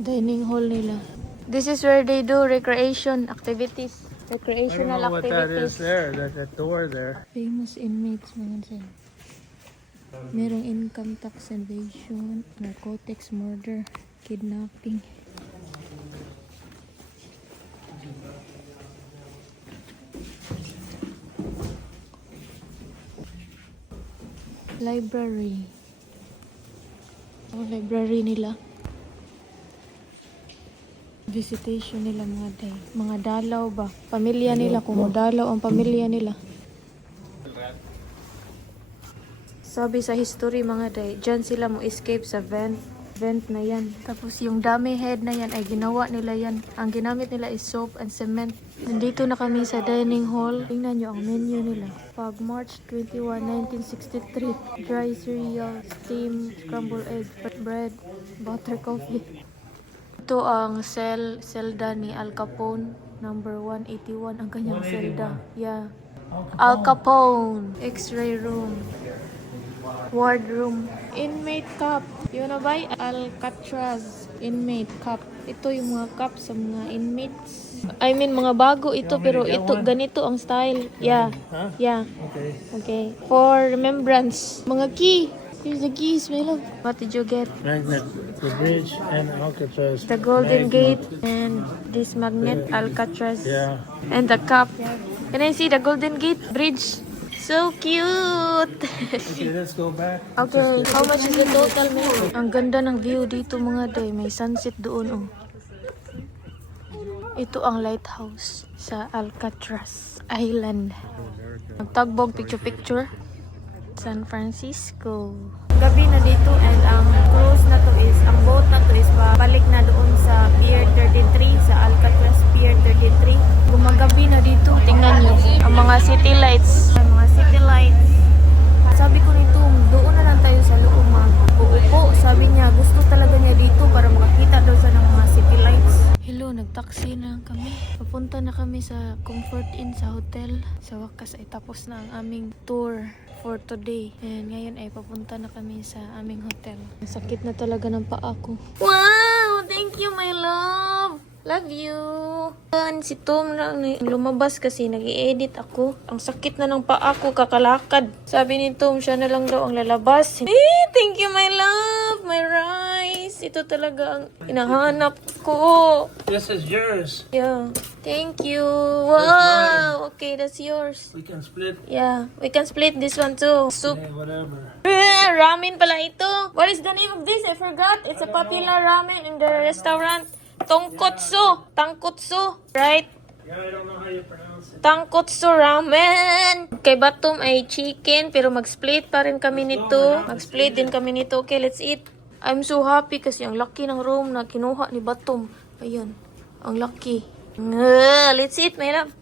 Dining hall nila. This is where they do recreation activities. Recreational What that is activities. there, that door there. Famous inmates, mga sir. Merong income tax evasion, narcotics, murder, kidnapping. Library. Library nila. Visitation nila mga day. Mga dalaw ba? Pamilya nila, kung dalaw ang pamilya nila. Sabi sa history mga day, dyan sila mo escape sa vent na yan. Tapos yung dummy head na yan ay ginawa nila yan. Ang ginamit nila is soap and cement. Nandito na kami sa dining hall. Tingnan nyo ang menu nila. Pag March 21, 1963, dry cereal, steam, scrambled egg, bread, butter coffee. Ito ang selda ni Al Capone, number 181 ang kanyang selda. Yeah. Al Capone, X-ray room, ward room, inmate cup. Yun na ba? Alcatraz inmate cup. Ito yung mga cup sa mga inmates. I mean, mga bago ito, pero ito, ganito ang style. Yeah. Yeah. Okay. For remembrance. Mga key. Here's the keys, my love. What did you get? Magnet, the bridge, and Alcatraz. The Golden Gate and this magnet, Alcatraz. Yeah. And the cup. Can I see the Golden Gate bridge? So cute! Okay, let's go back. Okay, how much is the total mo? Ang ganda ng view dito mga day. May sunset doon oh. Ito ang lighthouse sa Alcatraz Island. Magtagbog picture-picture. San Francisco. Gabi na dito and ang cruise na to is, ang boat na to is babalik na doon sa Pier 33, sa Alcatraz Pier 33. Gumagabi na dito. Tingnan nyo, ang mga city lights. Ang mga city lights. Sabi ko nito, doon na lang tayo sa loob mag-uupo. Sabi niya, gusto talaga niya dito para makakita daw sa ng mga city lights. Hello, nag-taxi na kami. Papunta na kami sa Comfort Inn sa hotel. Sa wakas ay tapos na ang aming tour for today. And ngayon ay papunta na kami sa aming hotel. Sakit na talaga ng paa ko. Wow! Thank you, my love! Love you! Si Tom lang lumabas kasi nag-i-edit ako. Ang sakit na ng paa ko, kakalakad. Sabi ni Tom, siya na lang daw ang lalabas. Thank you, my love! My rice! Ito talaga ang hinahanap ko. This is yours. Yeah. Thank you. Wow! Okay, that's yours. We can split. Yeah, we can split this one too. Soup. Yeah, whatever. Ramen pala ito. What is the name of this? I forgot. It's a popular ramen in the restaurant. Tonkotsu. Tankotsu. Right? Yeah, I don't know how you pronounce it. Tankotsu ramen. Kay Batum ay chicken pero mag-split pa rin kami nito. Mag-split din kami nito. Okay, let's eat. I'm so happy kasi ang laki ng room na kinuha ni Batum. Ayun. Ang laki. Let's eat, my love.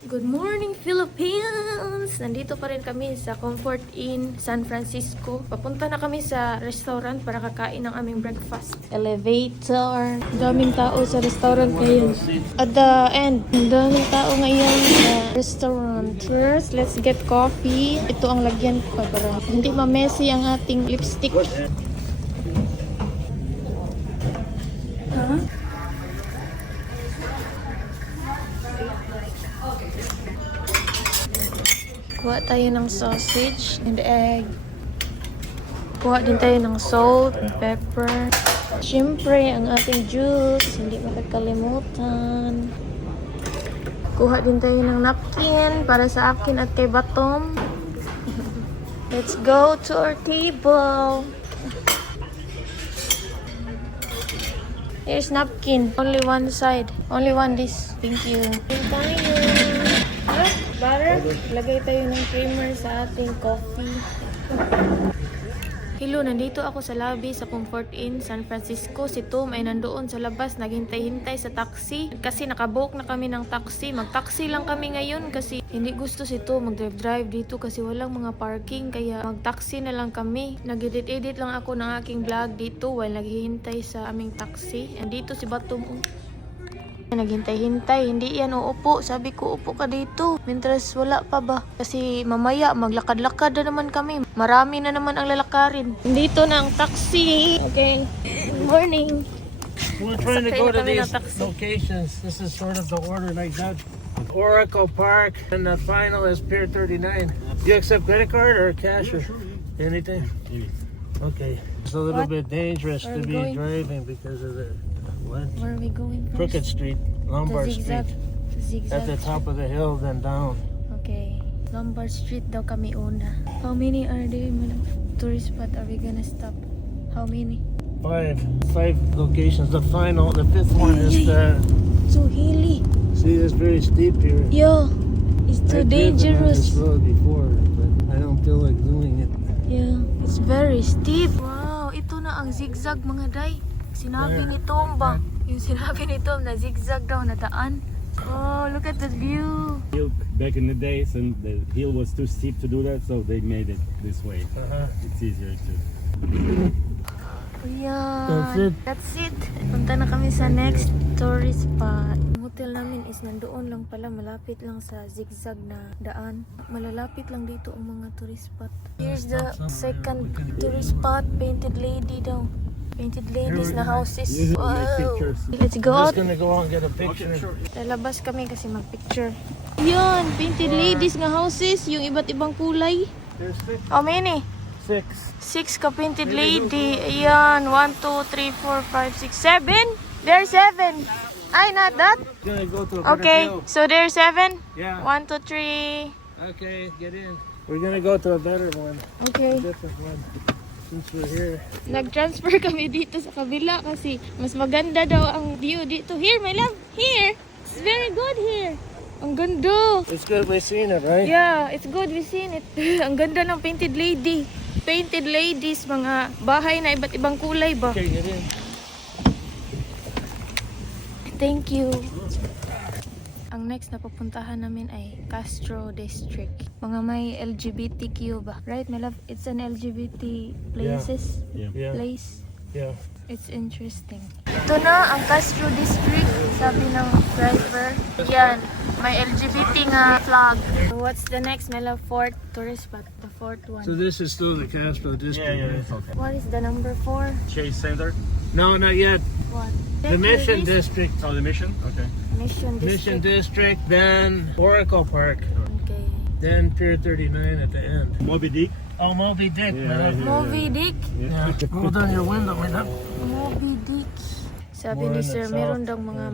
Good morning, Philippines! Nandito pa rin kami sa Comfort Inn, San Francisco. Papunta na kami sa restaurant para kakain ng aming breakfast. Elevator. Daming tao sa restaurant ngayon. At the end, daming tao ngayon sa restaurant. First, let's get coffee. Ito ang lagyan ko para hindi ma-messy ang ating lipstick. Kuha tayo ng sausage and egg. Kuha din tayo ng salt and pepper. Siyempre, ang ating juice, hindi makakalimutan. Kuha din tayo ng napkin para sa akin at kay Batom. Let's go to our table. Here's napkin. Only one side. Only one dish. Thank you. Butter. Lagay tayo ng creamer sa ating coffee. Hello, nandito ako sa lobby sa Comfort Inn, San Francisco. Si Tom ay nandoon sa labas, naghintay-hintay sa taxi. Kasi nakabook na kami ng taxi. Mag-taxi lang kami ngayon kasi hindi gusto si Tom mag-drive dito kasi walang mga parking. Kaya mag-taxi na lang kami. Nag-edit-edit lang ako ng aking vlog dito while naghihintay sa aming taxi. Nandito si Batom. Naghintay-hintay, hindi yan uupo. Sabi ko, upo ka dito. Mintras wala pa ba? Kasi mamaya, maglakad-lakad na naman kami. Marami na naman ang lalakarin. Dito na ang taxi. Okay. Good morning. We're trying to Sakay go na to kami ng these taxi. locations. This is sort of the order like that. Oracle Park, and the final is Pier 39. Do you accept credit card or cash or anything? Okay. It's a little What? bit dangerous Where to are we be going? driving because of the what? Where are we going first? Crooked Street, The Lombard zigzag. Street. The zigzag. At the top of the hill, then down. Okay. Lombard Street daw kami una. How many are there? Tourist spot are we gonna stop? How many? Five locations. The final, the fifth one is the. So hilly. See, it's very steep here. Yo, it's too I've driven on dangerous. this road before, but I don't feel like doing it. Yeah, it's very steep. Wow, ito na ang zigzag mga day. Sinabi ni Tom ba? Yung sinabi ni Tom na zigzag daw na daan. Oh, look at the view. Hill back in the days, and the hill was too steep to do that, so they made it this way. It's easier to. Ayan. That's it. Punta na kami sa next tourist spot. Ang hotel namin is nandoon lang pala. Malapit lang sa zigzag na daan. Malalapit lang dito ang mga tourist spot. Here's the second tourist spot. Painted lady daw. Painted ladies na houses. Use it to make Wow. pictures. Let's go I'm out. just gonna go out and get a picture. Lalabas kami kasi mag-picture. Yan, painted ladies nga houses. Yung iba't ibang kulay. There's How many? 6. 6 ka painted lady. Ayan. 1, 2, 3, 4, 5, 6, 7. There's 7. Ay, not that. Gonna go to a Okay, better view. so there's 7. Yeah. 1, 2, 3. Okay, get in. We're gonna go to a better one. A Okay. different one. Since we're here. Nag-transfer kami dito sa kabila kasi mas maganda daw ang view dito. Here, my love. Here. It's very good here. Ang ganda. It's good we've seen it, right? Yeah, it's good we seen it. Ang ganda ng painted lady. Painted ladies, mga bahay na iba't ibang kulay ba? Okay, get in. Thank you. Ang next na pupuntahan namin ay Castro District. Mga may LGBTQ ba? Right, my love? It's an LGBT places. Yeah. Yeah. Place. Yeah. It's interesting. Ito na ang Castro District. Sabi ng driver. Yan. May LGBT nga flag. What's the next, my love? Fourth tourist spot. The fourth one. So this is still the Castro district. right? okay. What is the number 4? Chase Center. No, not yet. What? The Mission District. Oh, the mission. Okay. Mission Mission District. District, then Oracle Park, Okay. then Pier 39 at the end. Moby Dick. Oh, Moby Dick, Yeah, man. right here. Moby Dick. Yeah. Hold on your window, man. Moby Dick. Sabi More ni in the sir, south. meron daw mga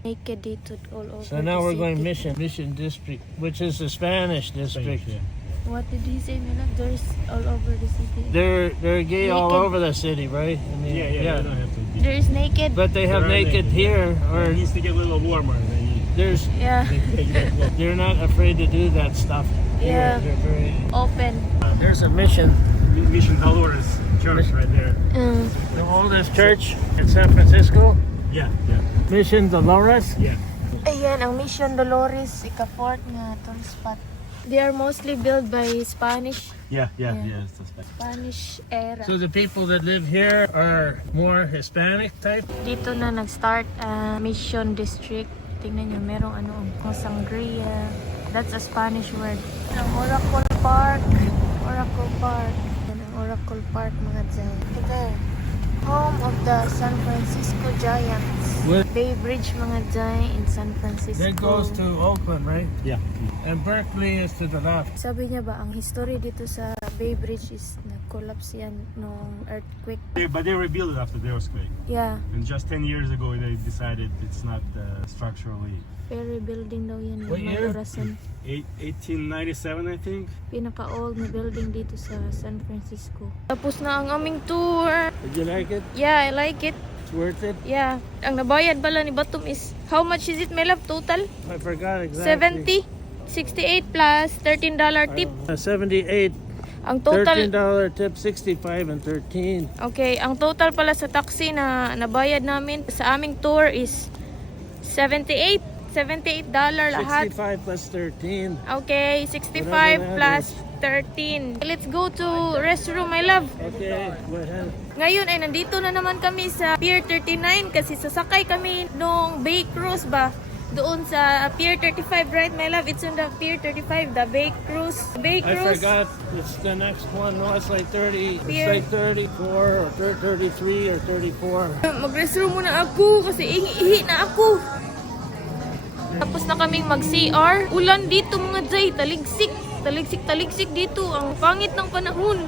naked dito all over So now the we're going city. Mission District, which is the Spanish district. Yeah. What did he say, Mila? There's all over the city. They're gay all Naked. over the city, right? I mean, Yeah. You don't have to. There is naked. But they have They're naked naked, here, or It needs to get a little warmer. Then you there's Yeah, take that clothes. they're not afraid to do that stuff. Yeah. They're very. open. There's a mission, Mission Dolores Church right there. the oldest church in San Francisco. Yeah. Mission Dolores. Yeah. Ayan, ang Mission Dolores, ika-fourth nga tourist spot. They are mostly built by Spanish Yeah. Yeah. It's the spec. Spanish era. So the people that live here are more Hispanic type. Dito na nag-start ang Mission District. Tingnan nyo, merong sangria. That's a Spanish word. Ang Oracle Park. Oracle Park. Yan ang Oracle Park, mga dyan. Ito, home of the San Francisco Giants. What? Bay Bridge, mga dyan, in San Francisco. That goes to Oakland, right? Yeah. And Berkeley is to the left. Sabi niya ba, ang history dito sa Bay Bridge is nag-collapse yan nung earthquake. But they rebuilt it after the earthquake. Yeah, And just 10 years ago, they decided it's not structurally. Ferry building daw yan. What May year? orasan. 1897, I think. Pinaka-old na building dito sa San Francisco. Tapos na ang aming tour. Did you like it? Yeah, I like it. It's worth it. Yeah. Ang nabayad pala ni Batum is, how much is it, my love, total? I forgot exactly. 70? 68 plus $13 tip. 78. Ang total, $13 tip, 65 and 13. okay, ang total pala sa taxi na nabayad namin sa aming tour is $78 lahat. 65 plus 13. Okay, 65 Whatever that plus 13. Let's go to restroom, my love. Okay, go ahead. Ngayon ay nandito na naman kami sa Pier 39 kasi sasakay kami nung Bay Cruise ba. doon sa Pier 35, right, my love? It's on the Pier 35, the Bay Cruise. Bay I Cruise. forgot. It's the next one. No, it's like 30. Pier. It's like 34 or 33 or 34. Mag-restroom muna ako kasi ihi na ako. Tapos na kaming mag-CR. Ulan dito mga Jay, taligsik. Taligsik dito. Ang pangit ng panahon.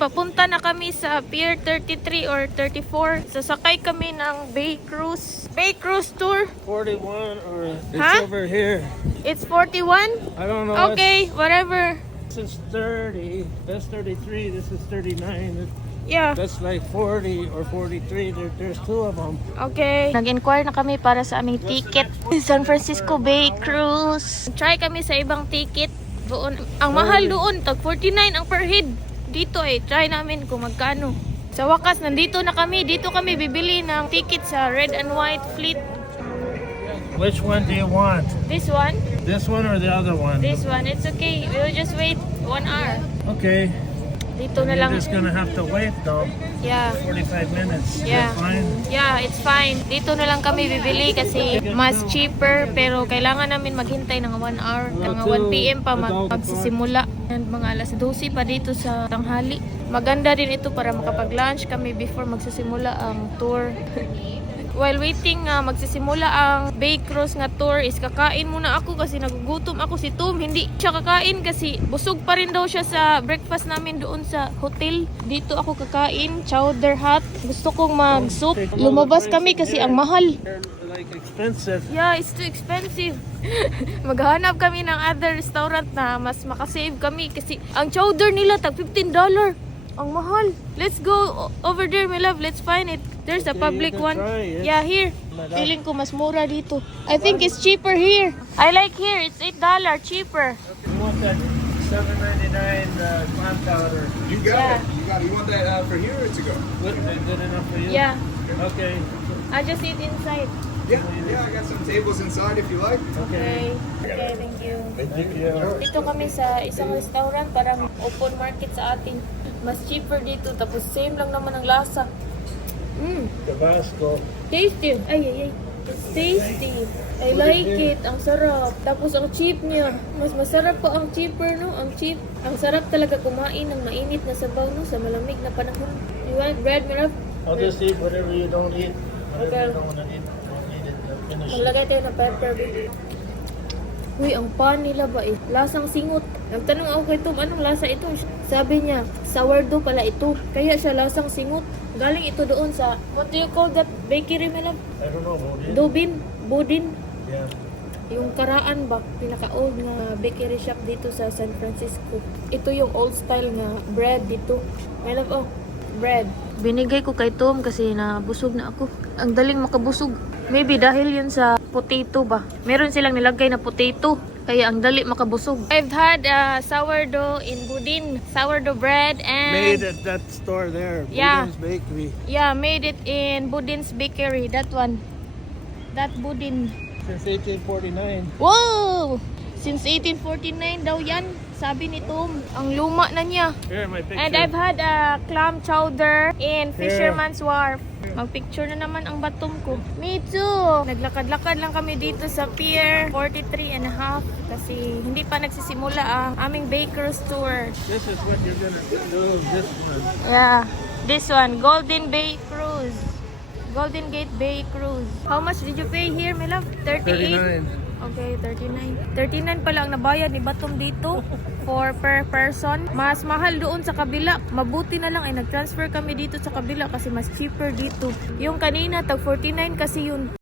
Papunta na kami sa Pier 33 or 34. Sasakay kami ng Bay Cruise. Bay Cruise Tour. 41 or it's Huh? over here. It's 41? I don't know. Okay, whatever. This is 30. That's 33. This is 39. Yeah. That's like 40 or 43. There's two of them. Okay. Nag-inquire na kami para sa aming ticket. San Francisco Bay Cruise. Try kami sa ibang ticket. Doon. Ang mahal doon. Tag 49 ang per head. Dito try namin kung magkano. Sa wakas, nandito na kami. Dito kami bibili ng ticket sa Red and White Fleet. Which one do you want? This one? This one or the other one? This one. It's okay. We'll just wait 1 hour. Okay. Dito na You're lang. just gonna have to wait though. Yeah. 45 minutes. Yeah. That's fine. Yeah, it's fine. Dito na lang kami bibili kasi mas cheaper pero kailangan namin maghintay ng 1 hour. Mga 1 p.m. pa magsisimula. And mga alas 12 pa dito sa tanghali. Maganda din ito para makapag-lunch kami before magsisimula ang tour. While waiting magsisimula ang Bay Cruise nga tour is kakain muna ako kasi nagugutom ako. Si Tom hindi siya kakain kasi busog pa rin daw siya sa breakfast namin doon sa hotel. Dito ako kakain, chowder hot. Gusto kong mag-soup. Lumabas kami kasi ang mahal. They're like expensive. Yeah, it's too expensive. Maghanap kami ng other restaurant na mas makasave kami kasi ang chowder nila tag $15. Ang mahal. Let's go over there, my love. Let's find it. There's a Okay, public you can one. try it. Yeah, here. Feeling ko mas mura dito. I think it's cheaper here. I like here. It's $8 cheaper. You want that $7.99 clam powder? You got Yeah. it. You want that for here or to go? Good, good enough for you? Yeah. Okay. I just eat inside. Yeah, yeah. I got some tables inside if you like. Okay. Okay, thank you. Thank you. Dito kami sa isang restaurant, parang open market sa atin. Mas cheaper dito, tapos same lang naman ang lasa. Tabasco. Tasty. Ay. It's tasty. I like it. Ang sarap. Tapos ang cheap niya. Mas masarap pa ang cheaper, no? Ang cheap. Ang sarap talaga kumain ng mainit na sabaw, no? Sa malamig na panahon. You want bread, my love? I'll just eat whatever you don't eat. Whatever Okay. you don't want to eat. Don't eat it. Finish it. Maglagay tayo ng pepper. Uy, ang pan nila ba lasang singot. Nagtanong ako kay Tom, anong lasa ito? Sabi niya, sourdough pala ito. Kaya siya lasang singot. Galing ito doon sa, what do you call that bakery, my love? I don't know. Won't it? Budin. Yeah. Yung Karaan ba, pinaka-old nga bakery shop dito sa San Francisco. Ito yung old style nga bread dito. My love, bread. Binigay ko kay Tom kasi nabusog na ako. Ang daling makabusog. Maybe dahil yun sa potato ba. Meron silang nilagay na potato. Kaya ang dali makabusog. I've had sourdough in Budin. Sourdough bread and... Made at that store there. Yeah. Budin's Bakery. Yeah, made it in Budin's Bakery. That one. That Budin. Since 1849. Wow! Since 1849 daw yan. Sabi ni Tom. Ang luma na niya. Here, my picture. And I've had a clam chowder in Fisherman's Wharf. Magpicture na naman ang batom ko. Me too! Naglakad-lakad lang kami dito sa Pier 43 and a half kasi hindi pa nagsisimula ang aming Bay Cruise tour. This is what you're gonna do. This one. Yeah, this one, Golden Bay Cruise. Golden Gate Bay Cruise. How much did you pay here, my love? 38? 39. Okay, 39. 39 pala ang nabayad ni Batom dito for per person. Mas mahal doon sa kabila. Mabuti na lang ay nag-transfer kami dito sa kabila kasi mas cheaper dito. Yung kanina, tag 49 kasi yun.